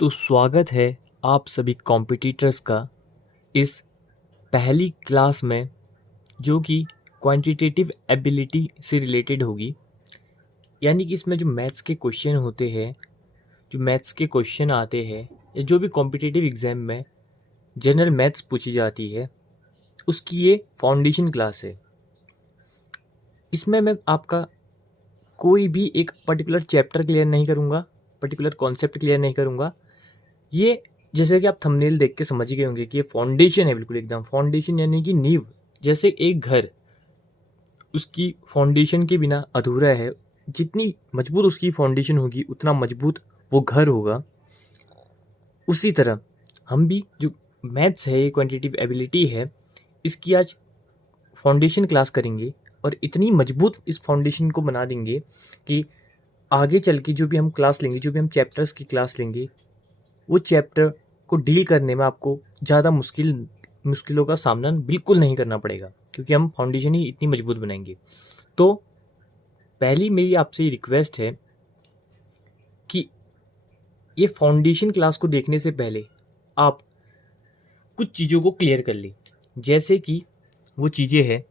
तो स्वागत है आप सभी कॉम्पिटिटर्स का इस पहली क्लास में, जो कि क्वांटिटेटिव एबिलिटी से रिलेटेड होगी। यानी कि इसमें जो मैथ्स के क्वेश्चन होते हैं, जो मैथ्स के क्वेश्चन आते हैं या जो भी कॉम्पिटिटिव एग्ज़ाम में जनरल मैथ्स पूछी जाती है, उसकी ये फाउंडेशन क्लास है। इसमें मैं आपका कोई भी एक पर्टिकुलर चैप्टर क्लियर नहीं करूँगा, पर्टिकुलर कॉन्सेप्ट क्लियर नहीं करूँगा। ये जैसे कि आप थंबनेल देख के समझ ही गए होंगे कि ये फाउंडेशन है, बिल्कुल एकदम फाउंडेशन, यानी कि नींव। जैसे एक घर, उसकी फाउंडेशन के बिना अधूरा है। जितनी मजबूत उसकी फाउंडेशन होगी उतना मजबूत वो घर होगा। उसी तरह हम भी जो मैथ्स है, ये क्वांटिटेटिव एबिलिटी है, इसकी आज फाउंडेशन क्लास करेंगे और इतनी मजबूत इस फाउंडेशन को बना देंगे कि आगे चल के जो भी हम क्लास लेंगे, जो भी हम चैप्टर्स की क्लास लेंगे, वो चैप्टर को डील करने में आपको ज़्यादा मुश्किलों का सामना बिल्कुल नहीं करना पड़ेगा, क्योंकि हम फाउंडेशन ही इतनी मजबूत बनाएंगे। तो पहली मेरी आपसे रिक्वेस्ट है कि ये फाउंडेशन क्लास को देखने से पहले आप कुछ चीज़ों को क्लियर कर लें। जैसे कि वो चीज़ें हैं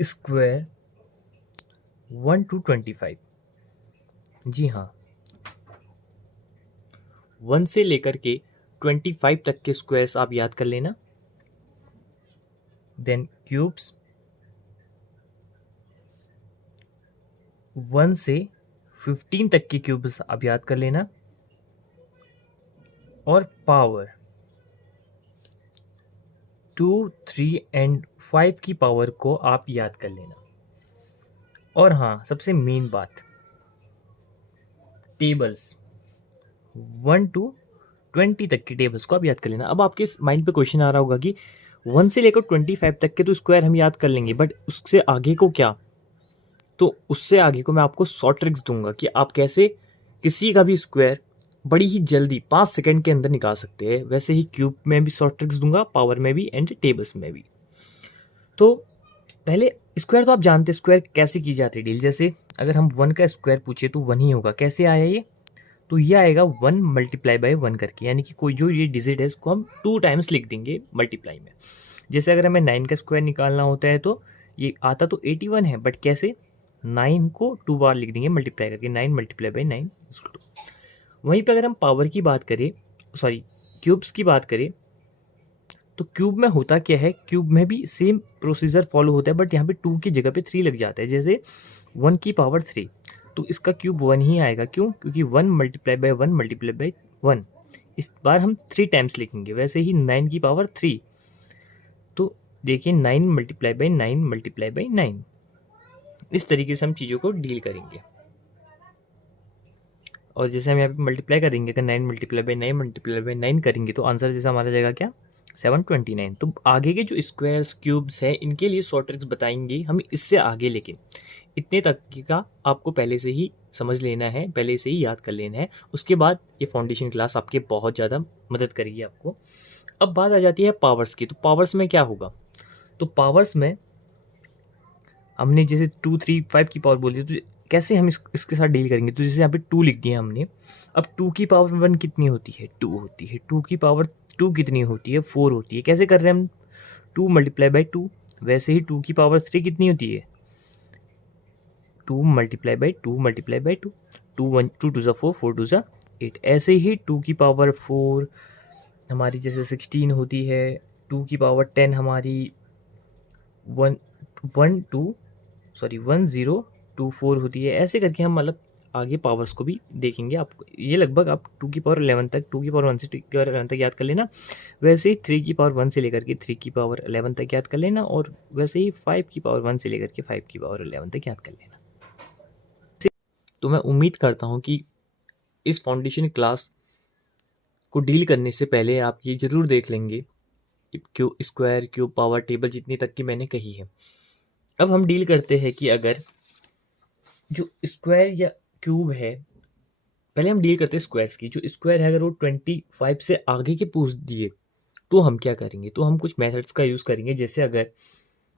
स्क्वायर 1 to 25। जी हाँ, 1 से लेकर के 25 तक के स्क्वायर्स आप याद कर लेना। देन क्यूब्स 1 से 15 तक के क्यूब्स आप याद कर लेना। और पावर 2, 3 एंड 5 की पावर को आप याद कर लेना। और हाँ, सबसे मेन बात, टेबल्स 1 to 20 तक के टेबल्स को आप याद कर लेना। अब आपके माइंड पे क्वेश्चन आ रहा होगा कि 1 से लेकर 25 तक के तो स्क्वायर हम याद कर लेंगे, बट उससे आगे को क्या? तो उससे आगे को मैं आपको शॉर्ट ट्रिक्स दूंगा कि आप कैसे किसी का भी स्क्वायर बड़ी ही जल्दी 5 सेकंड के अंदर निकाल सकते हैं। वैसे ही क्यूब में भी शॉर्ट ट्रिक्स दूंगा, पावर में भी एंड टेबल्स में भी। तो पहले स्क्वायर तो आप जानते हैं स्क्वायर कैसे की जाती है डील। जैसे अगर हम 1 का स्क्वायर पूछे तो 1 ही होगा। कैसे आया ये? तो ये आएगा 1 मल्टीप्लाई बाय 1 करके, यानी कि कोई जो ये डिजिट है इसको हम 2 टाइम्स लिख देंगे मल्टीप्लाई में। जैसे अगर हमें 9 का स्क्वायर निकालना होता है तो ये आता तो 81 है, बट कैसे? 9 को 2 बार लिख देंगे मल्टीप्लाई करके, 9 मल्टीप्लाई बाई 9 इक्वल टू। वहीं पे अगर हम पावर की बात करें, सॉरी क्यूब्स की बात करें, तो क्यूब में होता क्या है, क्यूब में भी सेम प्रोसीजर फॉलो होता है, बट यहाँ पे 2 की जगह पे 3 लग जाता है। जैसे 1 की पावर 3, तो इसका क्यूब 1 ही आएगा। क्यों? क्योंकि 1 मल्टीप्लाई बाय 1 मल्टीप्लाई बाय 1, इस बार हम 3 टाइम्स लिखेंगे। वैसे ही 9 की पावर 3, तो देखिए 9 मल्टीप्लाई बाय 9 मल्टीप्लाई बाय 9, इस तरीके से हम चीज़ों को डील करेंगे। और जैसे हम यहाँ पे मल्टीप्लाई करेंगे, अगर 9 मल्टीप्लाई बाई 9 मल्टीप्लाई बाई 9 करेंगे तो आंसर जैसा हमारा जाएगा क्या? 729। तो आगे के जो स्क्वायर्स क्यूब्स हैं इनके लिए शॉर्ट ट्रिक्स बताएंगे हम इससे आगे, लेकिन इतने तक का आपको पहले से ही समझ लेना है, पहले से ही याद कर लेना है। उसके बाद ये फाउंडेशन क्लास आपके बहुत ज़्यादा मदद करेगी आपको। अब बात आ जाती है पावर्स की। तो पावर्स में क्या होगा? तो पावर्स में हमने जैसे 2, 3, 5 की पावर बोली, तो कैसे हम इसके साथ डील करेंगे? तो जैसे यहाँ पे 2 लिख दिया हमने। अब 2 की पावर 1 कितनी होती है? 2 होती है। 2 की पावर 2 कितनी होती है? 4 होती है। कैसे कर रहे हैं हम? 2 मल्टीप्लाई बाई 2। वैसे ही 2 की पावर 3 कितनी होती है? 2 multiply by 2 multiply by 2। 2 two ज़ा 4, 4 टू ज़ा 8। ऐसे ही 2 की पावर 4 हमारी जैसे 16 होती है। 2 की पावर 10 हमारी 1 1 2 सॉरी 1024 होती है। ऐसे करके हम मतलब आगे पावर्स को भी देखेंगे। आपको ये लगभग आप 2 की पावर 11 तक, 2 की पावर 1 से 2 की पावर 11 तक याद कर लेना। वैसे ही 3 की पावर 1 से लेकर के 3 की पावर 11 तक याद कर लेना। और वैसे ही 5 की पावर 1 से लेकर के 5 की पावर 11 तक याद कर लेना। तो मैं उम्मीद करता हूँ कि इस फाउंडेशन क्लास को डील करने से पहले आप ये ज़रूर देख लेंगे Q square, cube, power, table जितनी तक की मैंने कही है। अब हम डील करते हैं कि अगर जो स्क्वायर या क्यूब है, पहले हम डील करते हैं स्क्वायर्स की। जो स्क्वायर है अगर वो 25 से आगे के पूछ दिए तो हम क्या करेंगे? तो हम कुछ मेथड्स का यूज़ करेंगे। जैसे अगर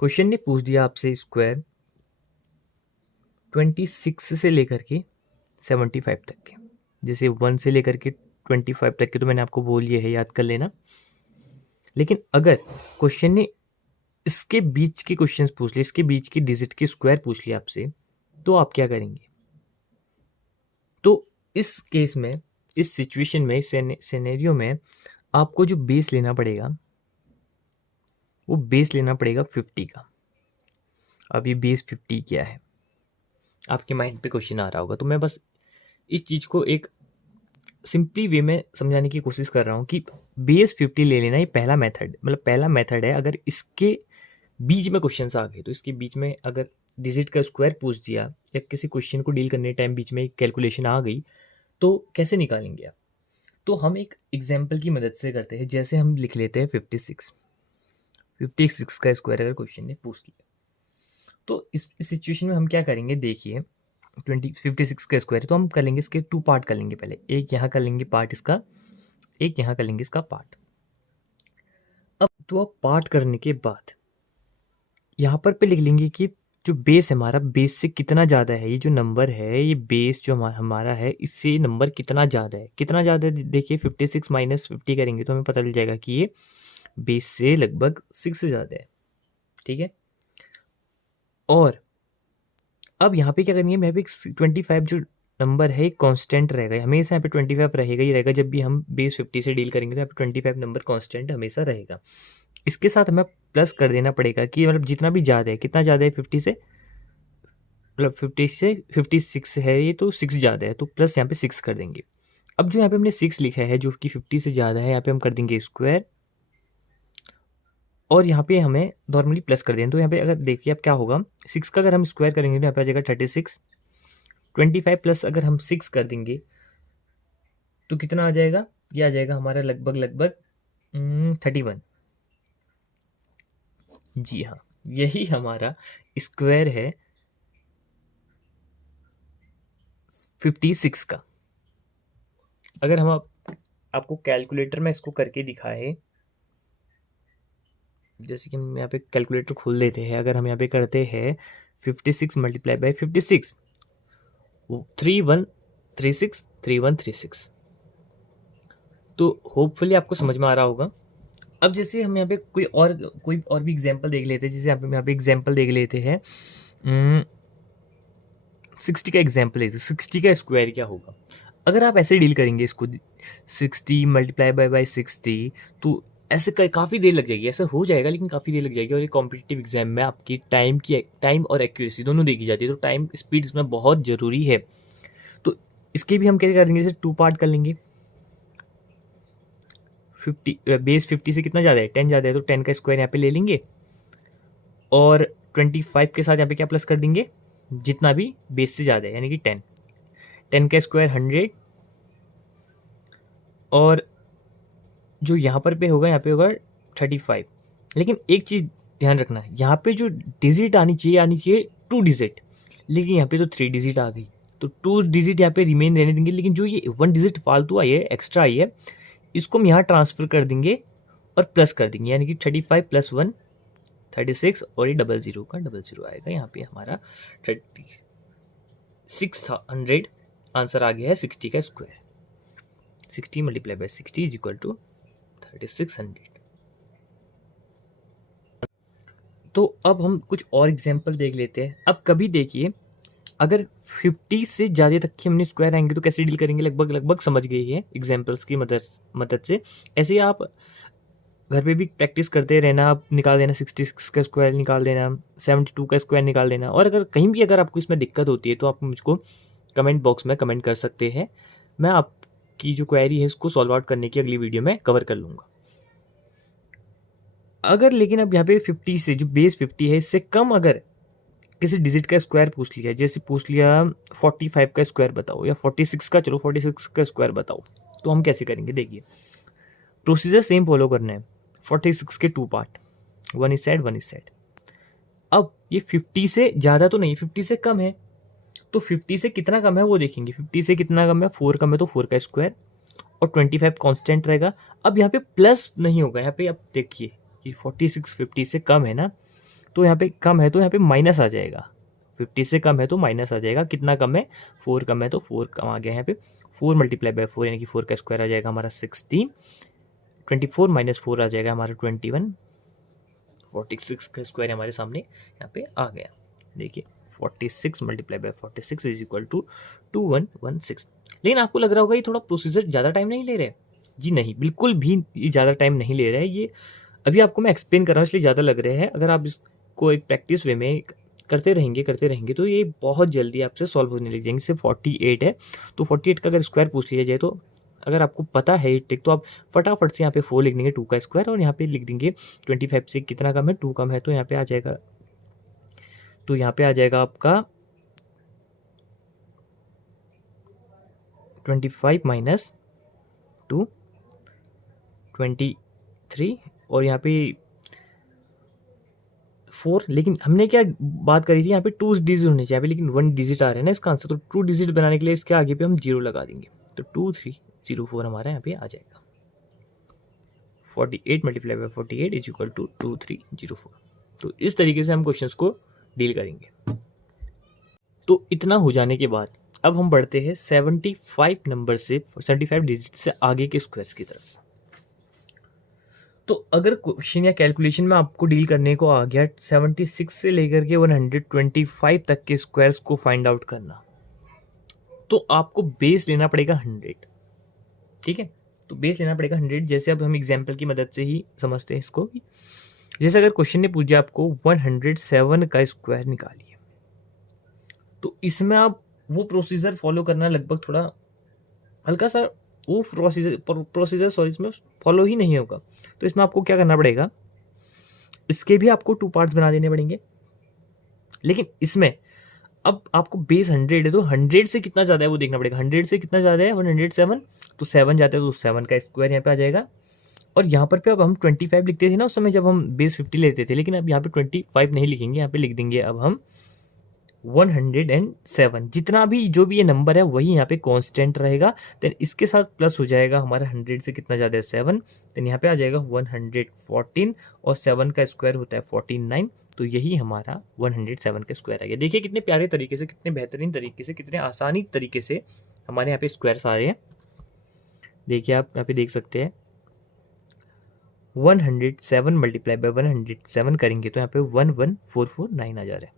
क्वेश्चन ने पूछ दिया आपसे स्क्वायर 26 से लेकर के 75 तक के, जैसे 1 से लेकर के 25 तक के तो मैंने आपको बोल ये है, याद कर लेना। लेकिन अगर क्वेश्चन ने इसके बीच के क्वेश्चंस पूछ लिए, इसके बीच की डिजिट के स्क्वायर पूछ लिया आपसे, तो आप क्या करेंगे? तो इस केस में, इस सिचुएशन में, इस सिनेरियो में आपको जो बेस लेना पड़ेगा वो बेस लेना पड़ेगा 50 का। अब ये बेस 50 क्या है, आपके माइंड पे क्वेश्चन आ रहा होगा। तो मैं बस इस चीज़ को एक सिंपली वे में समझाने की कोशिश कर रहा हूँ कि बेस 50 ले लेना, ये पहला मेथड, मतलब पहला मेथड है। अगर इसके बीच में क्वेश्चन आ गए, तो इसके बीच में अगर डिजिट का स्क्वायर पूछ दिया या किसी क्वेश्चन को डील करने टाइम बीच में कैलकुलेशन आ गई, तो कैसे निकालेंगे आप? तो हम एक एग्जाम्पल की मदद से करते हैं। जैसे हम लिख लेते हैं 56 का स्क्वायर अगर क्वेश्चन ने पूछ लिया, तो इस सिचुएशन में हम क्या करेंगे? देखिए 56 का स्क्वायर है, तो हम कर लेंगे इसके 2 पार्ट कर लेंगे। पहले एक यहाँ कर लेंगे पार्ट इसका, एक यहाँ कर लेंगे इसका पार्ट। अब तो आप पार्ट करने के बाद यहाँ पर पे लिख लेंगे कि जो बेस है हमारा, बेस से कितना ज़्यादा है ये जो नंबर है, ये बेस जो हमारा है इससे नंबर कितना ज़्यादा है। कितना ज़्यादा है देखिए, 56 माइनस 50 करेंगे तो हमें पता चल जाएगा कि ये बेस से लगभग 6 से ज़्यादा है। ठीक है, और अब यहाँ पे क्या करेंगे? यहाँ पे 25 जो नंबर है कांस्टेंट रहेगा, हमेशा यहाँ पे 25 रहेगा ही रहेगा। जब भी हम बेस 50 से डील करेंगे तो यहाँ पे 25 नंबर कांस्टेंट हमेशा रहेगा। इसके साथ हमें प्लस कर देना पड़ेगा कि मतलब जितना भी ज़्यादा है, कितना ज़्यादा है 50 से, मतलब 50 से 56 है ये, तो 6 ज़्यादा है तो प्लस यहाँ पे 6 कर देंगे। अब जो यहाँ पे हमने 6 लिखा है जो कि 50 से ज़्यादा है, यहाँ पे हम कर देंगे स्क्वायर, और यहाँ पे हमें नॉर्मली प्लस कर देंगे। तो यहाँ पे अगर देखिए अब क्या होगा, 6 का अगर हम स्क्वायर करेंगे तो यहाँ पे आ जाएगा 36। 25 प्लस अगर हम 6 कर देंगे तो कितना आ जाएगा? ये आ जाएगा हमारा लगभग 31। जी हाँ, यही हमारा स्क्वायर है 56 का। अगर हम आपको कैलकुलेटर में इसको करके दिखाए, जैसे कि हम यहाँ पे कैलकुलेटर खोल लेते हैं, अगर हम यहाँ पे करते हैं 56 मल्टीप्लाई बाई 56, 3136, तो होपफुली आपको समझ में आ रहा होगा। अब जैसे हम यहाँ पे कोई और भी एग्जांपल देख लेते हैं। जैसे यहाँ पे एग्जांपल देख लेते हैं 60 का एग्जांपल है। 60 का स्क्वायर क्या होगा? अगर आप ऐसे डील करेंगे इसको, 60 मल्टीप्लाई बाई 60, तो ऐसे काफ़ी देर लग जाएगी। ऐसा हो जाएगा लेकिन काफ़ी देर लग जाएगी। और ये कॉम्पिटिटिव एग्जाम में आपकी टाइम और एक्यूरेसी दोनों देखी जाती है, तो टाइम स्पीड इसमें बहुत ज़रूरी है। तो इसके भी हम क्या करेंगे? जैसे 2 पार्ट कर लेंगे। 50 बेस 50 से कितना ज़्यादा है? 10 ज़्यादा है, तो 10 का स्क्वायर यहाँ पे ले लेंगे, और 25 के साथ यहाँ पे क्या प्लस कर देंगे? जितना भी बेस से ज़्यादा है, यानी कि 10 का स्क्वायर 100, और जो यहाँ पर पे होगा, यहाँ पे होगा 35। लेकिन एक चीज़ ध्यान रखना है, यहाँ पे जो डिजिट आनी चाहिए 2 डिजिट, लेकिन यहाँ पे तो 3 डिजिट आ गई, तो 2 डिजिट यहाँ पे रिमेन रहने देंगे। लेकिन जो ये 1 डिजिट फालतू आई है, एक्स्ट्रा आई है, इसको हम यहाँ ट्रांसफ़र कर देंगे और प्लस कर देंगे, यानी कि 35 + 1 36, और ये 00 का 00 आएगा। यहाँ पे हमारा 3600 आंसर आ गया है 60 का square. 60 multiply by 60 is equal to 3600। तो अब हम कुछ और एग्जाम्पल देख लेते हैं। अब कभी देखिए, अगर 50 से ज़्यादा तक की हमने स्क्वायर आएंगे तो कैसे डील करेंगे, लगभग समझ गई है एग्जाम्पल्स की मदद से। ऐसे ही आप घर पे भी प्रैक्टिस करते रहना, आप निकाल देना 66 का स्क्वायर निकाल देना, 72 का स्क्वायर निकाल देना। और अगर कहीं भी अगर आपको इसमें दिक्कत होती है तो आप मुझको कमेंट बॉक्स में कमेंट कर सकते हैं। मैं आपकी जो क्वेरी है इसको सॉल्व आउट करने की अगली वीडियो में कवर कर लूँगा। अगर लेकिन अब यहाँ पे 50 से, जो बेस 50 है, इससे कम अगर किसी डिजिट का स्क्वायर पूछ लिया, जैसे पूछ लिया 45 का स्क्वायर बताओ, या 46 का, चलो 46 का स्क्वायर बताओ, तो हम कैसे करेंगे? देखिए प्रोसीजर सेम फॉलो करना है। 46 के 2 पार्ट, 1 इस साइड 1 इस साइड। अब ये 50 से ज़्यादा तो नहीं, 50 से कम है, तो 50 से कितना कम है वो देखेंगे। 50 से कितना कम है? 4 कम है, तो 4 का स्क्वायर, और 25 कांस्टेंट रहेगा। अब यहाँ पे प्लस नहीं होगा, यहाँ पे अब देखिए ये 46 50 से कम है ना, तो यहाँ पे कम है तो यहाँ पे माइनस आ जाएगा। 50 से कम है तो माइनस आ जाएगा, कितना कम है 4 कम है तो 4 कम आ गया यहाँ पे। 4 मल्टीप्लाई बाय 4 यानी कि 4 का स्क्वायर आ जाएगा हमारा 16, 24 माइनस 4 आ जाएगा हमारा 21, 46 का स्क्वायर हमारे सामने यहाँ पे आ गया। देखिए 46 multiply by 46 is equal to 2116। लेकिन आपको लग रहा होगा ये थोड़ा प्रोसीजर ज़्यादा टाइम नहीं ले रहे? जी नहीं, बिल्कुल भी ये ज़्यादा टाइम नहीं ले रहा है। ये अभी आपको मैं एक्सप्लेन कर रहा हूँ इसलिए ज़्यादा लग रहे हैं। अगर आप इसको एक प्रैक्टिस वे में करते रहेंगे तो ये बहुत जल्दी आपसे सॉल्व होने लग जाएंगे। सिर्फ 48 है तो 48 का अगर स्क्वायर पूछ लिया जाए तो अगर आपको पता है ये ट्रिक तो आप फटाफट से यहाँ पे 4 लिख देंगे 2 का स्क्वायर, और यहाँ पे लिख देंगे 25 से कितना कम है 2 कम है तो यहाँ पे आ जाएगा, तो यहाँ पे आ जाएगा आपका 25 माइनस 2 23 और यहाँ पे 4। लेकिन हमने क्या बात करी थी यहाँ पे 2 डिजिट होने चाहिए, लेकिन 1 डिजिट आ रहा है ना इसका आंसर, तो 2 डिजिट बनाने के लिए इसके आगे पे हम 0 लगा देंगे तो 2304 हमारा यहाँ पे आ जाएगा। 48 multiply by 48 is equal to 2304। तो इस तरीके से हम क्वेश्चंस को डील करेंगे। तो इतना हो जाने के बाद अब हम बढ़ते हैं 75 नंबर से 75 डिजिट से आगे के स्क्वायर्स की तरफ। तो अगर क्वेश्चन या कैलकुलेशन में आपको डील करने को आ गया 76 से लेकर के 125 तक के स्क्वायर्स को फाइंड आउट करना, तो आपको बेस लेना पड़ेगा 100। ठीक है, तो बेस लेना पड़ेगा 100। जैसे अब हम एग्जाम्पल की मदद से ही समझते हैं इसको भी। जैसे अगर क्वेश्चन ने पूछा आपको 107 का स्क्वायर निकालिए, तो इसमें आप वो प्रोसीजर फॉलो करना लगभग थोड़ा हल्का सा वो प्रोसीजर सॉरी इसमें फॉलो ही नहीं होगा। तो इसमें आपको क्या करना पड़ेगा, इसके भी आपको 2 पार्ट्स बना देने पड़ेंगे। लेकिन इसमें अब आपको बेस 100 है तो 100 से कितना ज़्यादा है वो देखना पड़ेगा। 100 से कितना ज़्यादा है 107, तो 7 जाता है तो 7 का स्क्वायर यहाँ पे आ जाएगा। और यहाँ पर अब हम 25 लिखते थे ना उस समय जब हम बेस 50 लेते थे, लेकिन अब यहाँ पे 25 नहीं लिखेंगे, यहाँ पे लिख देंगे अब हम 107। जितना भी जो भी ये नंबर है वही यहाँ पे कांस्टेंट रहेगा। देन इसके साथ प्लस हो जाएगा हमारा 100 से कितना ज़्यादा है 7, देन यहाँ पे आ जाएगा 114 और 7 का स्क्वायर होता है 49, तो यही हमारा 107 का स्क्वायर आ गया। देखिए कितने प्यारे तरीके से, कितने बेहतरीन तरीके से, कितने आसानी तरीके से हमारे यहाँ पे स्क्वायर्स आ रहे हैं। देखिए आप यहाँ पे देख सकते हैं 107 मल्टीप्लाई बाय 107 करेंगे तो यहाँ पे 11449 आ जा रहा है।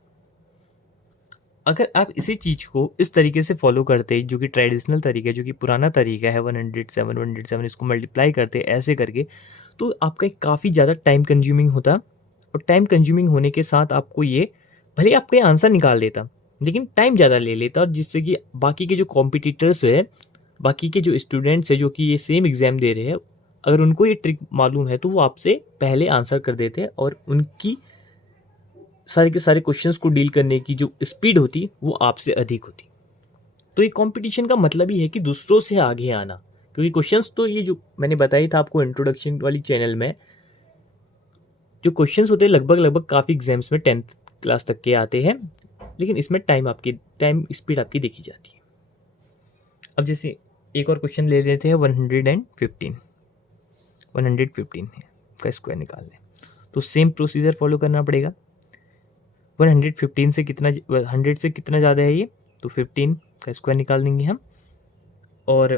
अगर आप इसी चीज़ को इस तरीके से फॉलो करते जो कि ट्रेडिशनल तरीका है, जो कि पुराना तरीका है 107 इसको मल्टीप्लाई करते ऐसे करके, तो आपका काफ़ी ज़्यादा टाइम कंज्यूमिंग होता। और टाइम कंज्यूमिंग होने के साथ आपको ये भले आपको ये आंसर निकाल देता लेकिन टाइम ज़्यादा ले लेता, और जिससे कि बाकी के जो कॉम्पिटिटर्स है, बाकी के जो स्टूडेंट्स है जो कि ये सेम एग्ज़ाम दे रहे हैं, अगर उनको ये ट्रिक मालूम है तो वो आपसे पहले आंसर कर देते हैं और उनकी सारे के सारे क्वेश्चंस को डील करने की जो स्पीड होती वो आपसे अधिक होती। तो ये कंपटीशन का मतलब ही है कि दूसरों से आगे आना, क्योंकि क्वेश्चंस तो ये जो मैंने बताया था आपको इंट्रोडक्शन वाली चैनल में, जो क्वेश्चंस होते हैं लगभग काफ़ी एग्जाम्स में 10th क्लास तक के आते हैं, लेकिन इसमें टाइम स्पीड आपकी देखी जाती है। अब जैसे एक और क्वेश्चन ले लेते हैं 115 है का स्क्वायर निकालना है, तो सेम प्रोसीजर फॉलो करना पड़ेगा। 115 से कितना 100 से कितना ज़्यादा है ये, तो 15 का स्क्वायर निकाल देंगे हम, और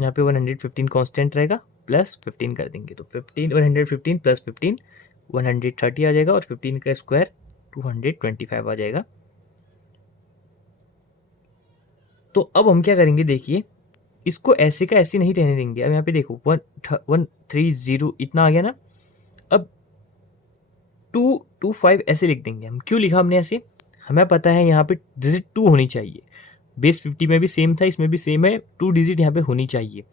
यहाँ पे 115 कांस्टेंट रहेगा, प्लस 15 कर देंगे तो 115 प्लस 15 130 आ जाएगा, और 15 का स्क्वायर 225 आ जाएगा। तो अब हम क्या करेंगे, देखिए इसको ऐसे का ऐसे नहीं रहने देंगे। अब यहाँ पे देखो 130 इतना आ गया ना, अब 225 ऐसे लिख देंगे हम। क्यों लिखा हमने ऐसे, हमें पता है यहाँ पे डिजिट 2 होनी चाहिए। बेस 50 में भी सेम था, इसमें भी सेम है, 2 डिजिट यहाँ पे होनी चाहिए।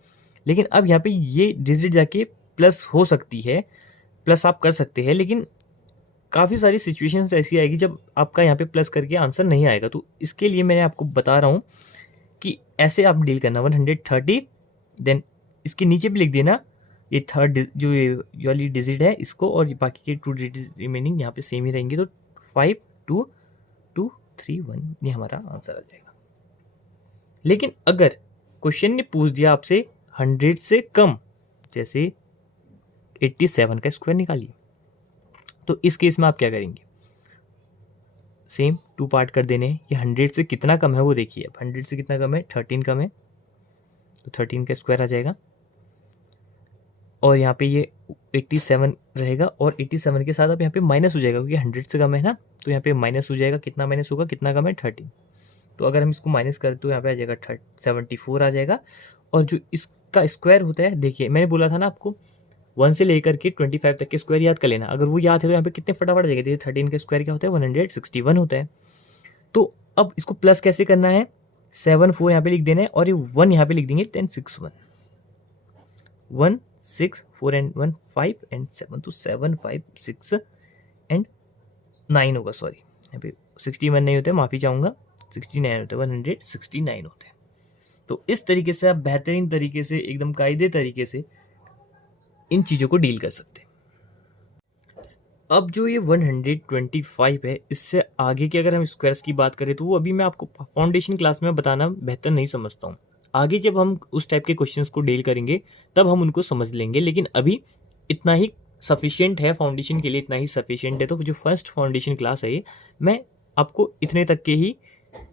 लेकिन अब यहाँ पे ये डिजिट जाके प्लस हो सकती है, प्लस आप कर सकते हैं, लेकिन काफ़ी सारी सिचुएशंस ऐसी आएगी जब आपका यहाँ पे प्लस करके आंसर नहीं आएगा। तो इसके लिए मैंने आपको बता रहा हूँ कि ऐसे आप डील करना 130, देन इसके नीचे भी लिख देना ये थर्ड जो ये वाली डिजिट है इसको, और बाकी के 2 डिजिट रिमेनिंग यहाँ पे सेम ही रहेंगे, तो 52231 ये हमारा आंसर आ जाएगा। लेकिन अगर क्वेश्चन ने पूछ दिया आपसे 100 से कम, जैसे 87 का स्क्वायर निकालिए, तो इस केस में आप क्या करेंगे, सेम 2 पार्ट कर देने हैं। ये 100 से कितना कम है वो देखिए, अब 100 से कितना कम है, 13 कम है, तो 13 का स्क्वायर आ जाएगा। और यहाँ पे ये 87 रहेगा, और 87 के साथ अब यहाँ पे माइनस हो जाएगा क्योंकि 100 से कम है ना, तो यहाँ पे माइनस हो जाएगा। कितना माइनस होगा, कितना कम है, 13। तो अगर हम इसको माइनस करें तो यहाँ पे आ जाएगा 74 आ जाएगा। और जो इसका स्क्वायर होता है, देखिए मैंने बोला था ना आपको 1 से लेकर के 25 तक के स्क्वायर याद कर लेना। अगर वो याद है तो यहाँ पे कितने फटाफट आ जाएगा। देखिए 13 का स्क्वायर क्या होता है, 161 होता है। तो अब इसको प्लस कैसे करना है, 7 4 यहाँ पे लिख देना है, और ये 1 यहाँ पे लिख देंगे, 10 6 1 1 6 4 एंड 1 5 एंड 7, तो 7 5 6 एंड 9 होगा। सॉरी, यहाँ पे 61 नहीं होते, माफ़ी चाहूँगा, 69 होते हैं, 169 होते हैं। तो इस तरीके से आप बेहतरीन तरीके से, एकदम कायदे तरीके से इन चीज़ों को डील कर सकते हैं। अब जो ये 125 है, इससे आगे की अगर हम स्क्वायर्स की बात करें तो वो अभी मैं आपको फाउंडेशन क्लास में बताना बेहतर नहीं समझता हूँ। आगे जब हम उस टाइप के क्वेश्चंस को डील करेंगे तब हम उनको समझ लेंगे, लेकिन अभी इतना ही सफिशिएंट है फाउंडेशन के लिए, इतना ही सफिशिएंट है। तो जो फर्स्ट फाउंडेशन क्लास है ये, मैं आपको इतने तक के ही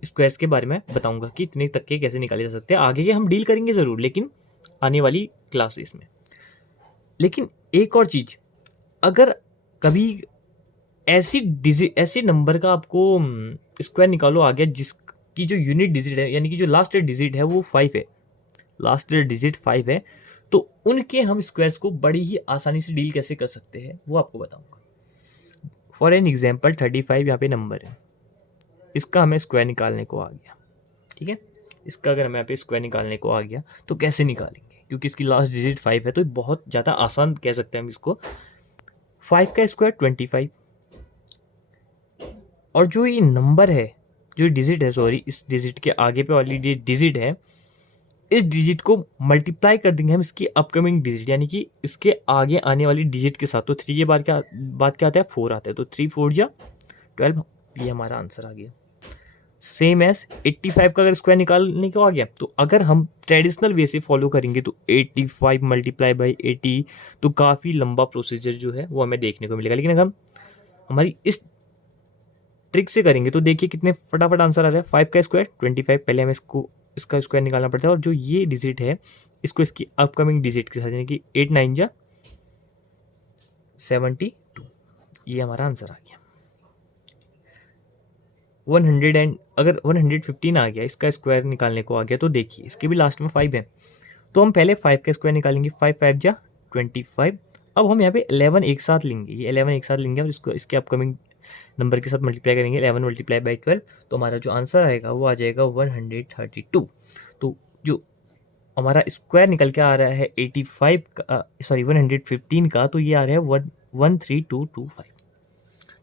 स्क्वायर्स के बारे में बताऊंगा कि इतने तक के कैसे निकाले जा सकते हैं। आगे के हम डील करेंगे ज़रूर, लेकिन आने वाली क्लासेस में। लेकिन एक और चीज़, अगर कभी ऐसे नंबर का आपको स्क्वायर निकालो आ गया जिसकी जो यूनिट डिजिट है, यानी कि जो लास्ट डिजिट है वो 5 है, लास्ट डिजिट 5 है, तो उनके हम स्क्वायर्स को बड़ी ही आसानी से डील कैसे कर सकते हैं वो आपको बताऊंगा। फॉर एन एग्जाम्पल 35 यहाँ पे नंबर है, इसका हमें स्क्वायर निकालने को आ गया, ठीक है। इसका अगर हमें यहाँ पे स्क्वायर निकालने को आ गया तो कैसे निकालेंगे, क्योंकि इसकी लास्ट डिजिट 5 है, तो बहुत ज़्यादा आसान कह सकते हैं हम इसको। 5 का स्क्वायर 25, और जो ये नंबर है, जो डिजिट है, सॉरी, इस डिजिट के आगे पे वाली जो डिजिट है, इस डिजिट को मल्टीप्लाई कर देंगे हम इसकी अपकमिंग डिजिट, यानी कि इसके आगे आने वाली डिजिट के साथ। तो 3 के बाद क्या आता है, 4 आता है, तो 3 4 जा 12, ये हमारा आंसर आ गया। सेम एज 85 का अगर स्क्वायर निकालने को आ गया, तो अगर हम ट्रेडिशनल वे से फॉलो करेंगे तो 85 मल्टीप्लाई बाई 80, तो काफ़ी लंबा प्रोसीजर जो है वो हमें देखने को मिलेगा। लेकिन अगर हम हमारी इस ट्रिक से करेंगे तो देखिए कितने फटाफट आंसर आ रहा है। 5 का स्क्वायर 25, पहले हमें इसका स्क्वायर निकालना पड़ता है, और जो ये डिजिट है इसको इसकी अपकमिंग डिजिट के साथ, यानी कि 8 9 जा 72, ये हमारा आंसर आ गया। 100 एंड अगर 115 आ गया, इसका स्क्वायर निकालने को आ गया, तो देखिए इसके भी लास्ट में 5 है, तो हम पहले 5 का स्क्वायर निकालेंगे। 5 5 जा 25। अब हम यहाँ पे 11 एक साथ लेंगे, ये 11 एक साथ लेंगे और इसको इसके अपकमिंग नंबर के साथ मल्टीप्लाई करेंगे, 11 मल्टीप्लाई बाई 12, तो हमारा जो आंसर आएगा वो आ जाएगा 132। तो जो हमारा स्क्वायर निकल के आ रहा है 85 का, सॉरी 115 का, तो ये आ रहा है 13225।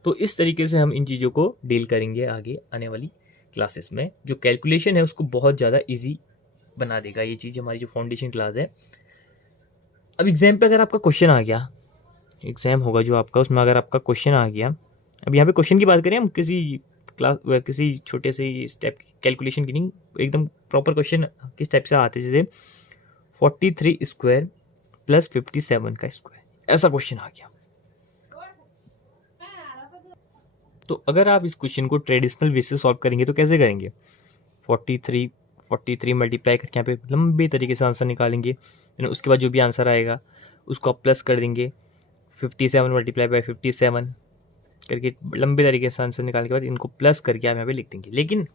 तो इस तरीके से हम इन चीज़ों को डील करेंगे आगे आने वाली क्लासेस में। जो कैलकुलेशन है उसको बहुत ज़्यादा ईजी बना देगा ये चीज़, हमारी जो फाउंडेशन क्लास है। अब एग्जाम पे अगर आपका क्वेश्चन आ गया, एग्जाम होगा जो आपका, उसमें अगर आपका क्वेश्चन आ गया, अब यहाँ पे क्वेश्चन की बात करें हम, किसी छोटे से स्टेप कैलकुलेशन की नहीं, एकदम प्रॉपर क्वेश्चन किस टाइप से आते हैं, जैसे 43 स्क्वायर प्लस 57 का स्क्वायर, ऐसा क्वेश्चन आ गया। तो अगर आप इस क्वेश्चन को ट्रेडिशनल वे से सॉल्व करेंगे तो कैसे करेंगे, 43 मल्टीप्लाई करके यहाँ पे लंबे तरीके से आंसर निकालेंगे, उसके बाद जो भी आंसर आएगा उसको आप प्लस कर देंगे। 57 मल्टीप्लाई बाई 57 करके लंबे तरीके से आंसर निकालने के बाद इनको प्लस करके आप यहाँ पे लिख देंगे। लेकिन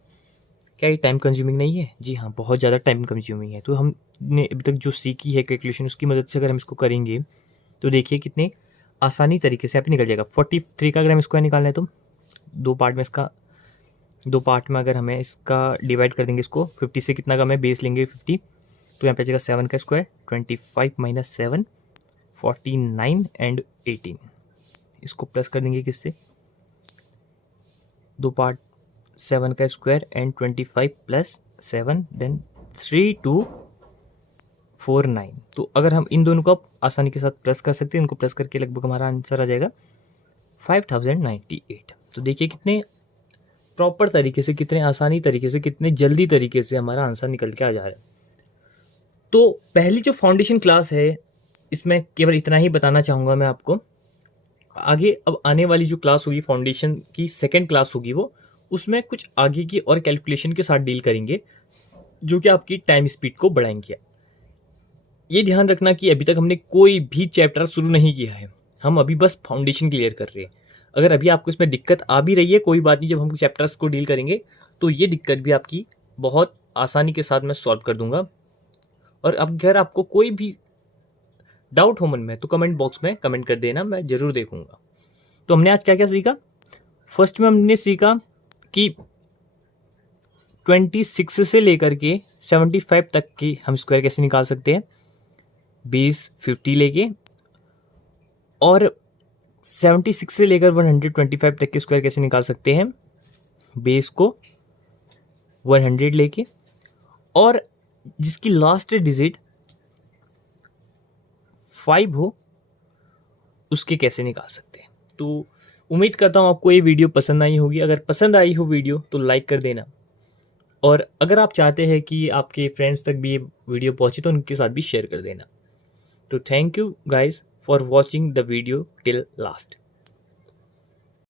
क्या ये टाइम कंज्यूमिंग नहीं है? जी हाँ, बहुत ज़्यादा टाइम कंज्यूमिंग है। तो हमने अभी तक जो सीखी है कैलकुलेशन, उसकी मदद से अगर हम इसको करेंगे तो देखिए कितने आसानी तरीके से आप निकल जाएगा। 43 का अगर हम इसको निकालना है तो दो पार्ट में अगर हमें इसका डिवाइड कर देंगे, इसको 50 से कितना कम है, बेस लेंगे 50, तो यहाँ पे जाएगा 7 का स्क्वायर 25 माइनस 7 49 एंड 18, इसको प्लस कर देंगे किससे, दो पार्ट 7 का स्क्वायर एंड 25 प्लस 7 देन 3249। तो अगर हम इन दोनों को आसानी के साथ प्लस कर सकते हैं, इनको प्लस करके लगभग हमारा आंसर आ जाएगा 5098। तो देखिए कितने प्रॉपर तरीके से, कितने आसानी तरीके से, कितने जल्दी तरीके से हमारा आंसर निकल के आ जा रहा है। तो पहली जो फाउंडेशन क्लास है इसमें केवल इतना ही बताना चाहूँगा मैं आपको। आगे अब आने वाली जो क्लास होगी फाउंडेशन की, सेकंड क्लास होगी, वो उसमें कुछ आगे की और कैलकुलेशन के साथ डील करेंगे जो कि आपकी टाइम स्पीड को बढ़ाएंगे। ये ध्यान रखना कि अभी तक हमने कोई भी चैप्टर शुरू नहीं किया है, हम अभी बस फाउंडेशन क्लियर कर रहे हैं। अगर अभी आपको इसमें दिक्कत आ भी रही है कोई बात नहीं, जब हम चैप्टर्स को डील करेंगे तो ये दिक्कत भी आपकी बहुत आसानी के साथ मैं सॉल्व कर दूंगा। और अब अगर आपको कोई भी डाउट हो मन में तो कमेंट बॉक्स में कमेंट कर देना, मैं ज़रूर देखूंगा। तो हमने आज क्या क्या सीखा? फर्स्ट में हमने सीखा कि 26 से लेकर के 75 तक की हम स्क्वायर कैसे निकाल सकते हैं, बेस 50 लेके, और 76 से लेकर 125 तक के स्क्वायर कैसे निकाल सकते हैं, बेस को 100 लेके, और जिसकी लास्ट डिजिट 5 हो उसके कैसे निकाल सकते हैं। तो उम्मीद करता हूँ आपको ये वीडियो पसंद आई होगी। अगर पसंद आई हो वीडियो तो लाइक कर देना, और अगर आप चाहते हैं कि आपके फ्रेंड्स तक भी ये वीडियो पहुँचे तो उनके साथ भी शेयर कर देना। तो thank you guys for watching the video till last.